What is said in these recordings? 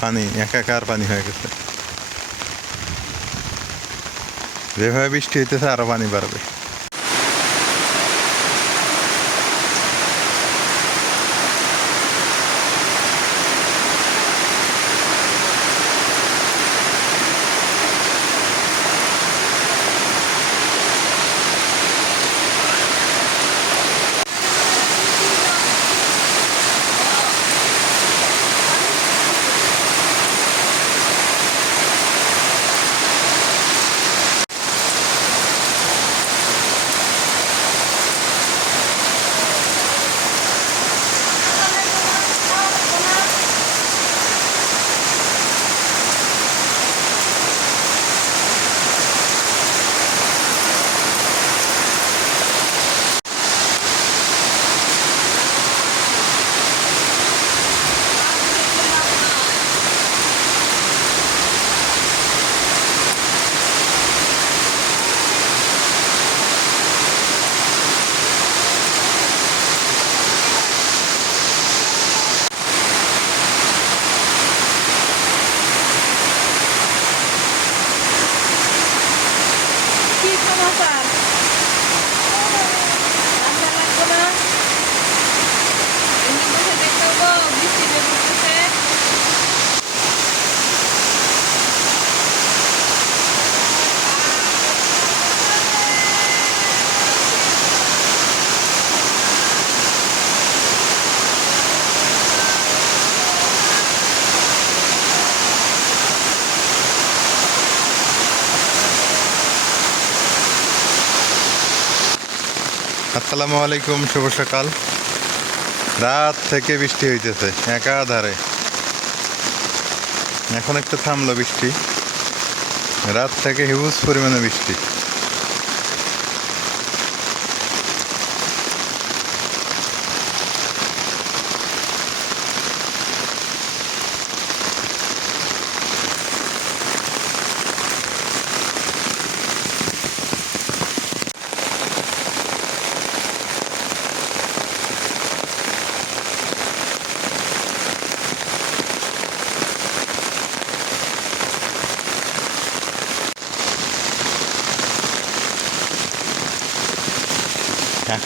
পানি একাকার পানি হয়ে গেছে। যেভাবে বৃষ্টি হইতেছে আরও পানি বাড়বে কি সমাচার রান্না লাগবে না এমনি বসে দেখতে হব বৃষ্টি যে পড়তেছে আসসালামু আলাইকুম, শুভ সকাল। রাত থেকে বৃষ্টি হইতেছে, একাধারে। এখন একটু থামলো বৃষ্টি। রাত থেকে হিউজ পরিমাণে বৃষ্টি।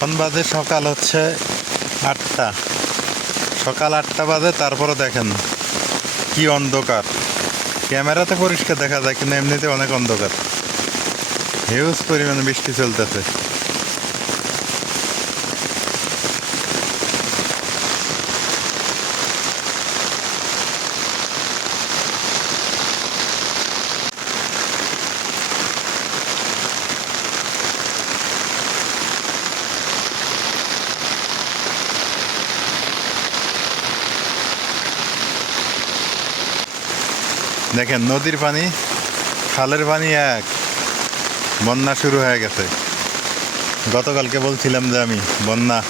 এখন বাজে সকাল হচ্ছে আটটা। সকাল আটটা বাজে তারপরে দেখেন কি অন্ধকার। ক্যামেরাতে পরিষ্কার দেখা যায়, কিন্তু এমনিতে অনেক অন্ধকার। হিউজ পরিমাণে বৃষ্টি চলতেছে। দেখেন, নদীর পানি, খালের পানি এক, বন্যা শুরু হয়ে গেছে। গতকালকে বলছিলাম যে আমি, বন্যা,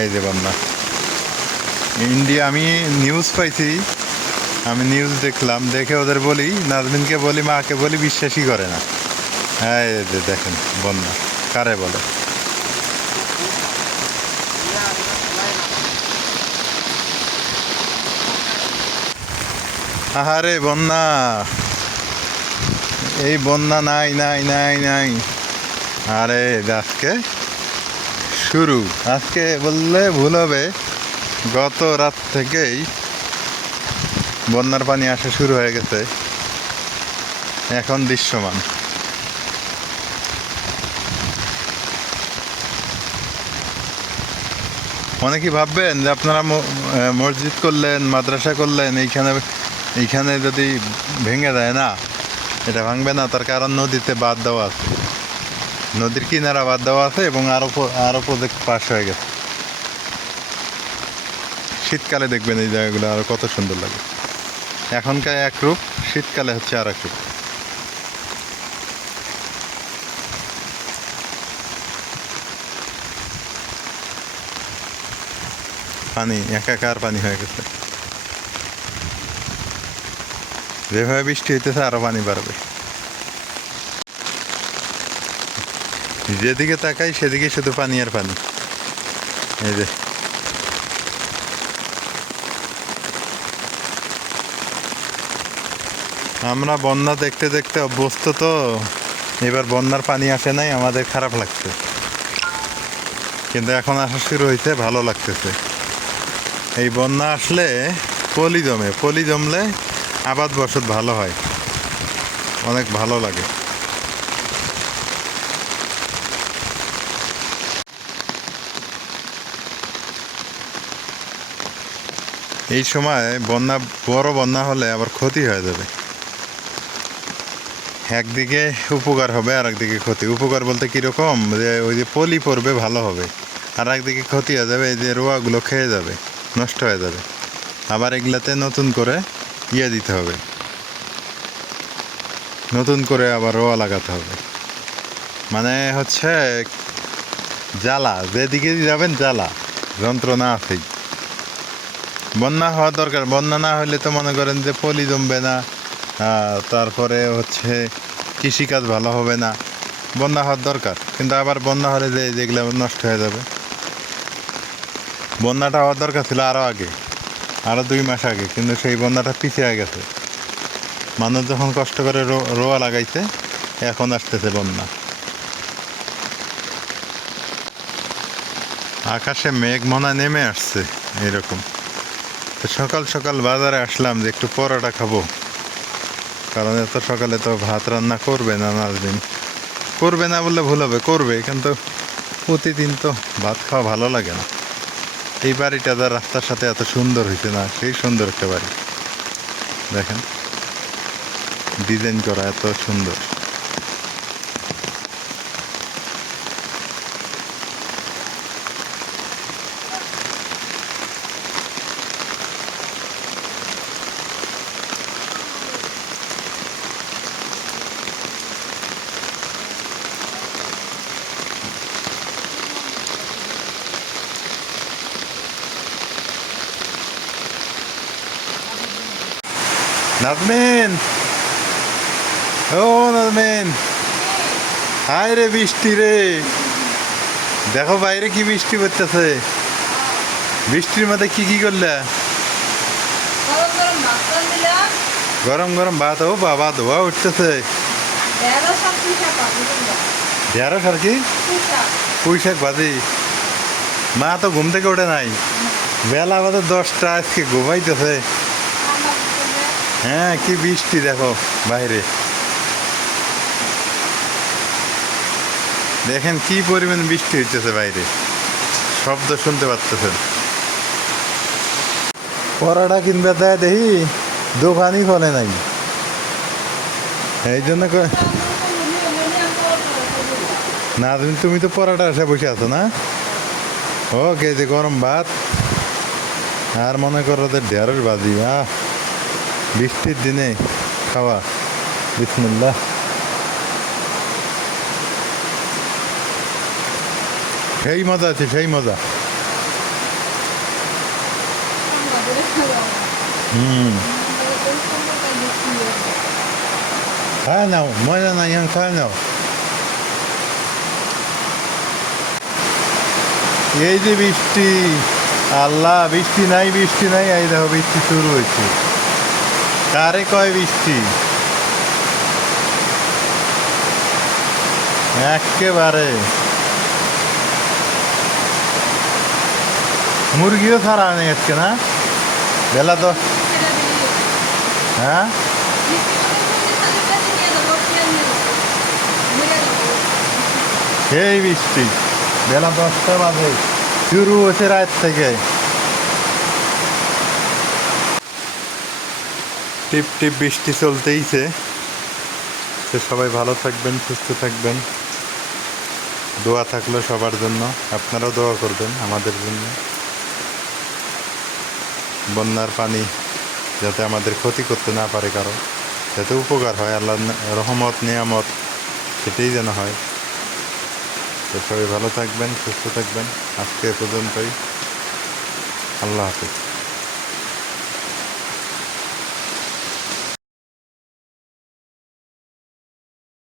এই যে বন্যা। ইন্ডিয়া, আমি নিউজ পাইছি, আমি নিউজ দেখলাম, দেখে ওদের বলি, নাজমিনকে বলি, মাকে বলি, বিশ্বাসই করে না। হ্যাঁ এই দেখেন, বন্যা, কারে বলে? আহারে বন্যা। এই বন্যা নাই নাই নাই নাই। আরে আজকে শুরু। আজকে বললে ভুল হবে। গত রাত থেকেই বন্যার পানি আসা শুরু হয়ে গেছে। এখন দৃশ্যমান। অনেকেই ভাববেন যে আপনারা মসজিদ করলেন, মাদ্রাসা করলেন, এইখানে এইখানে যদি ভেঙে যায় না, এটা ভাঙবে না, তার কারণ নদীতে বাদ দেওয়া আছে। নদীর কিনারা বাদ দেওয়া আছে এবং আরও আরও প্রজেক্ট পাস হয়ে গেছে। শীতকালে দেখবেন এই জায়গাগুলো আরও কত সুন্দর লাগে। এখনকার এক রূপ, শীতকালে হচ্ছে আর এক রূপ। পানি, একাকার পানি হয়ে গেছে। যেভাবে বৃষ্টি হইতেছে, আরও পানি বাড়বে। যেদিকে তাকাই, সেদিকে শুধু পানি আর পানি। এই যে। আমরা বন্যা দেখতে দেখতে অভ্যস্ত তো, এবার বন্যার পানি আসে নাই, আমাদের খারাপ লাগছে। কিন্তু এখন আসা শুরু হয়েছে ভালো লাগতেছে। এই বন্যা আসলে পলি জমে, পলি জমলে আবাদ বসত ভালো হয়। অনেক ভালো লাগে। এই সময় বন্যা, বড় বন্যা হলে আবার ক্ষতি হয়ে যাবে। একদিকে উপকার হবে আর একদিকে ক্ষতি। উপকার বলতে কীরকম? যে ওই যে পলি পড়বে, ভালো হবে। আর একদিকে ক্ষতি হয়ে যাবে, এই যে রোয়াগুলো খেয়ে যাবে, নষ্ট হয়ে যাবে। আবার এগুলাতে নতুন করে ইয়ে দিতে হবে। নতুন করে আবার রোয়া লাগাতে হবে। মানে হচ্ছে, জ্বালা, যেদিকে যাবেন জ্বালা, যন্ত্রণা আছেই। বন্যা হওয়া দরকার, বন্যা না হলে তো মনে করেন যে পলি জমবে না তারপরে হচ্ছে কৃষিকাজ ভালো হবে না। বন্যা হওয়ার দরকার, কিন্তু আবার বন্যা হলে যে যেগুলো নষ্ট হয়ে যাবে। বন্যাটা হওয়ার দরকার ছিল আরও আগে। আরও দুই মাস আগে, কিন্তু সেই বন্যাটা পিছিয়ে গেছে। মানুষ যখন কষ্ট করে রোয়া লাগাইছে, এখন আসতেছে বন্যা। আকাশে মেঘ মনা নেমে আসছে, এরকম। তো সকাল সকাল বাজারে আসলাম যে একটু পরোটা খাব। কারণ এত সকালে তো ভাত রান্না করবে না নাজদিন করবে না বললে ভুল হবে, করবে, কিন্তু প্রতিদিন তো ভাত খাওয়া ভালো লাগে না। এই বাড়িটা যার রাস্তার সাথে এত সুন্দর হয়েছে না? সেই সুন্দর একটা বাড়ি। দেখেন ডিজাইন করা এত সুন্দর। নাজমিন। ও নাজমিন। হায় রে বৃষ্টি রে। দেখো বাইরে কি বৃষ্টি পড়তেছে। বৃষ্টির মধ্যে কি কি করলে? গরম গরম ভাত। ও বাবা ধোয়া উঠতেছে। ঢেঁড়স আর কি? পুঁই শাক। ভাজি। মা তো ঘুম থেকে ওঠে নাই। বেলা আমাদের দশটা আজকে ঘুমাইতেছে। হ্যাঁ কি বৃষ্টি দেখো বাইরে। দেখেন কি পরিমাণ বৃষ্টি হইতেছে বাইরে। শব্দ শুনতে পাচ্ছেন পরাটা কিনবে দেয় দেখি, দোকানই খোলে নাই। এই জন্য না তুমি তুমি তো পরাটা এসে বসে আছো না? ও কে যে গরম ভাত। আর মনে করো যে ঢেঁড়স বাজি আহ। বৃষ্টির দিনে খাওয়া বিসমুল্লাহ সেই মজা আছে সেই মজা হুম খায় নাও মজা নাই এখন খায় নাও এই যে বৃষ্টি আল্লাহ বৃষ্টি নাই বৃষ্টি নাই এই দেখো বৃষ্টি শুরু হয়েছে কারে কয় বৃষ্টি? একেবারে। মুরগিও ছাড়া নেই আজকে, না? বেলা তো হ্যাঁ? সেই বৃষ্টি। বেলা দশটা বাজে। শুরু হয়েছে রাত থেকে। টিপ টিপ বৃষ্টি চলতেইছে। তো সবাই ভালো থাকবেন, সুস্থ থাকবেন। দোয়া থাকল সবার জন্য। আপনারাও দোয়া করবেন আমাদের জন্য। বন্যার পানি যাতে আমাদের ক্ষতি করতে না পারে কারও, যাতে উপকার হয়। আল্লাহ রহমত, নিয়ামত, সেটাই যেন হয়। তো সবাই ভালো থাকবেন, সুস্থ থাকবেন। আজকে পর্যন্তই। আল্লাহ হাফিজ।